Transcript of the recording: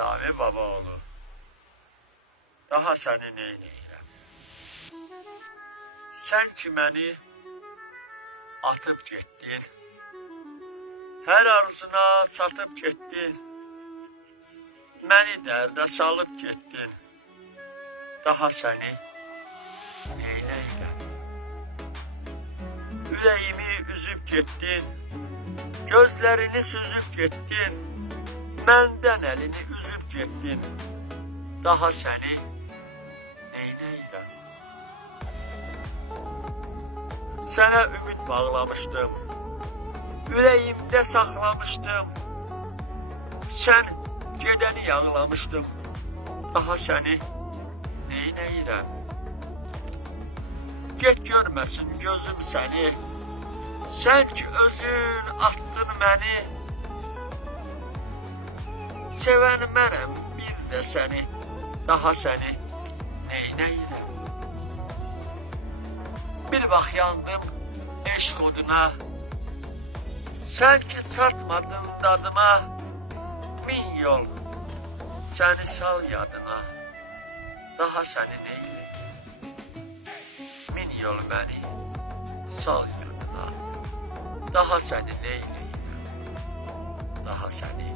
Rzavi Babaoğlu. Daha səni neynəyirəm? Sən ki məni atıb getdin, hər arzuna çatıb getdin, məni dərdə salıb getdin. Daha səni neynəyirəm? Ürəyimi üzüb getdin, gözlərini süzüb getdin, məndən əlini üzüb getdin. Daha səni neynəyirəm? Sənə ümid bağlamışdım, ürəyimdə saxlamışdım. Sən gedəni yağlamışdım. Daha səni neynəyirəm? Get görməsin gözüm səni, sən ki özün atdın məni. Sevən mənəm bir də səni, daha səni neynəyirəm? Bir vaxt yandım eşq oduna, sən ki çatmadın dadıma. Min yol səni sal yadına, daha səni neyləyim? Min yol məni sal yadına, daha səni neyləyim? Daha səni